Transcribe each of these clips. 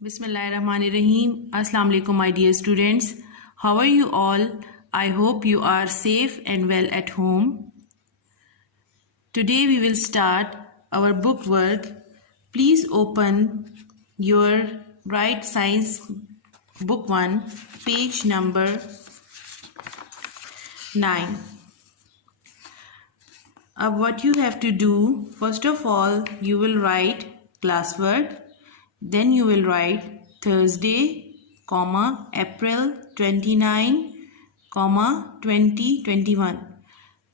Bismillahirrahmanirrahim. Assalamu alaikum, my dear students. How are you all? I hope you are safe and well at home. Today we will start our book work. Please open your Right Science book 1, page number 9. What you have to do, first of all, you will write classwork. Then you will write Thursday, April 29, 2021.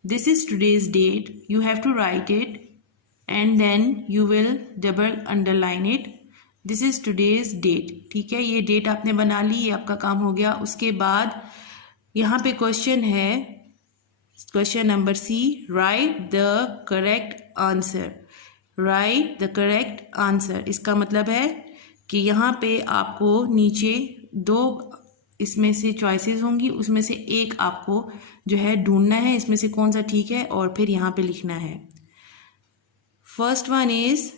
This is today's date. You have to write it and then you will double underline it. This is today's date. ठीक है, ये date आपने बना ली, ये आपका काम हो गया. उसके बाद यहाँ पे क्वेश्चन है, question number C, write the correct answer. Write the correct answer इसका मतलब है कि यहाँ पे आपको नीचे दो इसमें से चॉइसेस होंगी, उसमें से एक आपको जो है ढूंढना है इसमें से कौन सा ठीक है और फिर यहाँ पे लिखना है. First one is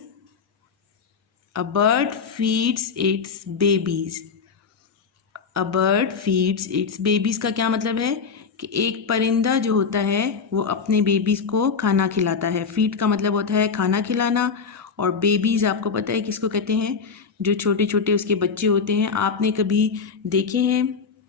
a bird feeds it's babies. A bird feeds it's babies का क्या मतलब है कि एक परिंदा जो होता है वो अपने बेबीज को खाना खिलाता है. फीड का मतलब होता है खाना खिलाना, और बेबीज आपको पता है किसको कहते हैं, जो छोटे छोटे उसके बच्चे होते हैं. आपने कभी देखे हैं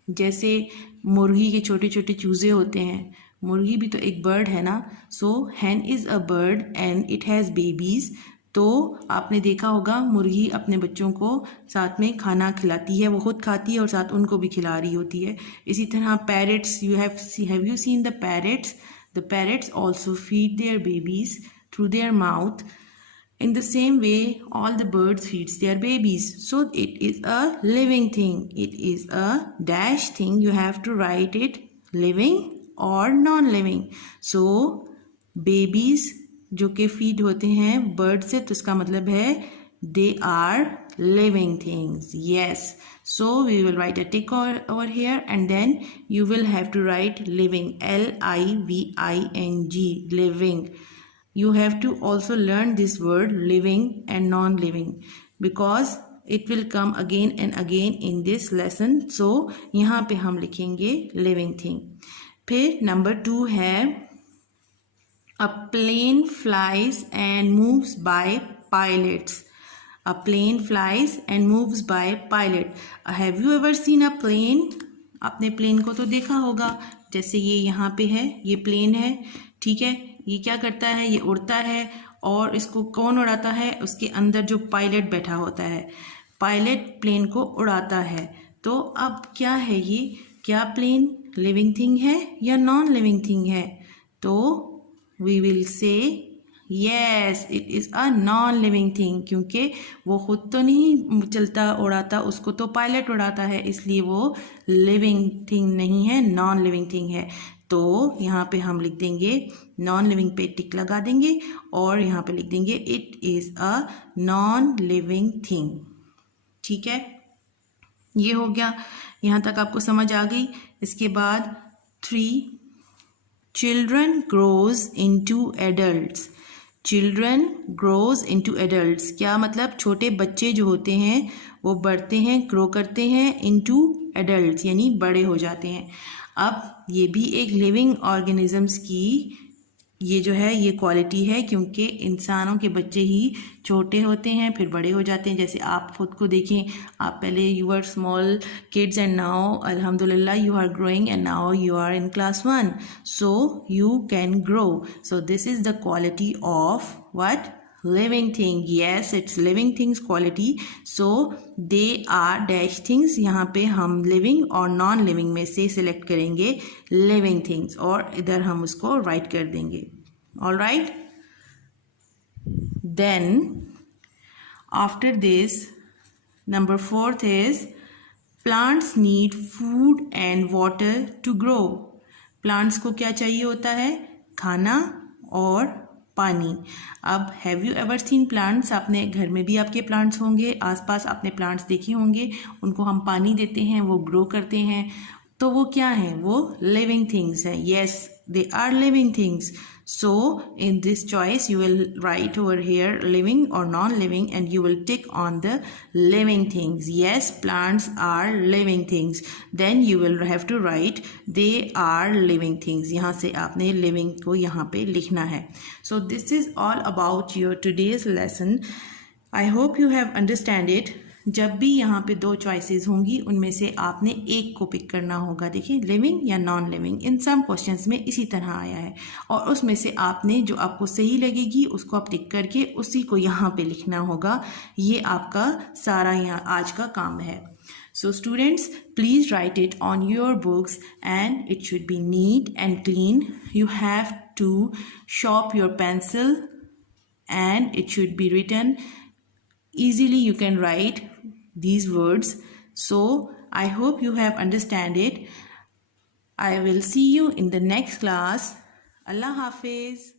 जैसे मुर्गी के छोटे छोटे चूजे होते हैं, मुर्गी भी तो एक बर्ड है ना. So hen is a bird and it has babies. तो आपने देखा होगा मुर्गी अपने बच्चों को साथ में खाना खिलाती है, वो खुद खाती है और साथ उनको भी खिला रही होती है. इसी तरह parrots, have you seen the parrots? The parrots also feed there babies through their mouth. In the same way, all the birds feeds their babies. So it is a living thing. It is a dash thing. You have to write it living or non-living. So babies जो कि feed होते हैं bird से, तो इसका मतलब है they are living things. Yes. So we will write a tick over here and then you will have to write living. L-I-V-I-N-G. Living. You have to also learn this word living and non-living because it will come again and again in this lesson. So यहाँ पे हम लिखेंगे living thing. फिर number 2 है a plane flies and moves by pilots. A plane flies and moves by pilot. Have you ever seen a plane? आपने plane को तो देखा होगा, जैसे ये यहाँ पे है, ये प्लेन है, ठीक है. ये क्या करता है, ये उड़ता है और इसको कौन उड़ाता है, उसके अंदर जो पायलट बैठा होता है, पायलट प्लेन को उड़ाता है. तो अब क्या है ये, क्या प्लेन लिविंग थिंग है या नॉन लिविंग थिंग है? तो we will say yes, it is a non living thing, क्योंकि वो खुद तो नहीं चलता उड़ाता, उसको तो पायलट उड़ाता है, इसलिए वो लिविंग थिंग नहीं है, नॉन लिविंग थिंग है. तो यहाँ पे हम लिख देंगे नॉन लिविंग पे टिक लगा देंगे और यहाँ पे लिख देंगे it is a non living thing. ठीक है, ये हो गया. यहाँ तक आपको समझ आ गई. इसके बाद 3, children grows into adults. Children grows into adults क्या मतलब, छोटे बच्चे जो होते हैं वो बढ़ते हैं, ग्रो करते हैं इनटू एडल्ट्स यानी बड़े हो जाते हैं. अब ये भी एक लिविंग ऑर्गेनिजम्स की ये जो है ये क्वालिटी है, क्योंकि इंसानों के बच्चे ही छोटे होते हैं फिर बड़े हो जाते हैं. जैसे आप खुद को देखें, आप पहले you are small kids and now अल्हम्दुलिल्लाह you are growing and now you are in class 1. So you can grow. So this is the quality of what, living thing. Yes, it's living things quality. So they are dash things. यहाँ पे हम living और non living में से select करेंगे living things और इधर हम उसको write कर देंगे. All right. Then after this, number 4th is plants need food and water to grow. Plants को क्या चाहिए होता है, खाना और पानी. अब have you ever seen plants? आपने घर में भी आपके प्लांट्स होंगे, आसपास आपने प्लांट्स देखे होंगे, उनको हम पानी देते हैं, वो ग्रो करते हैं. तो वो क्या है, वो लिविंग थिंग्स है. Yes, they are living things. So in this choice you will write over here living or non-living and you will tick on the living things. Yes, plants are living things. Then you will have to write they are living things. यहाँ से आपने living को यहाँ पे लिखना है. So this is all about your today's lesson. I hope you have understand it. जब भी यहाँ पे दो चॉइसेस होंगी उनमें से आपने एक को पिक करना होगा. देखिए, लिविंग या नॉन लिविंग, इन सम क्वेश्चंस में इसी तरह आया है और उसमें से आपने जो आपको सही लगेगी उसको आप टिक करके उसी को यहाँ पे लिखना होगा. ये आपका सारा यहाँ आज का काम है. So students, please write it on your books and it should be neat and clean. You have to sharpen your pencil and it should be written easily. You can write these words. So I hope you have understand it. I will see you in the next class. Allah Hafiz.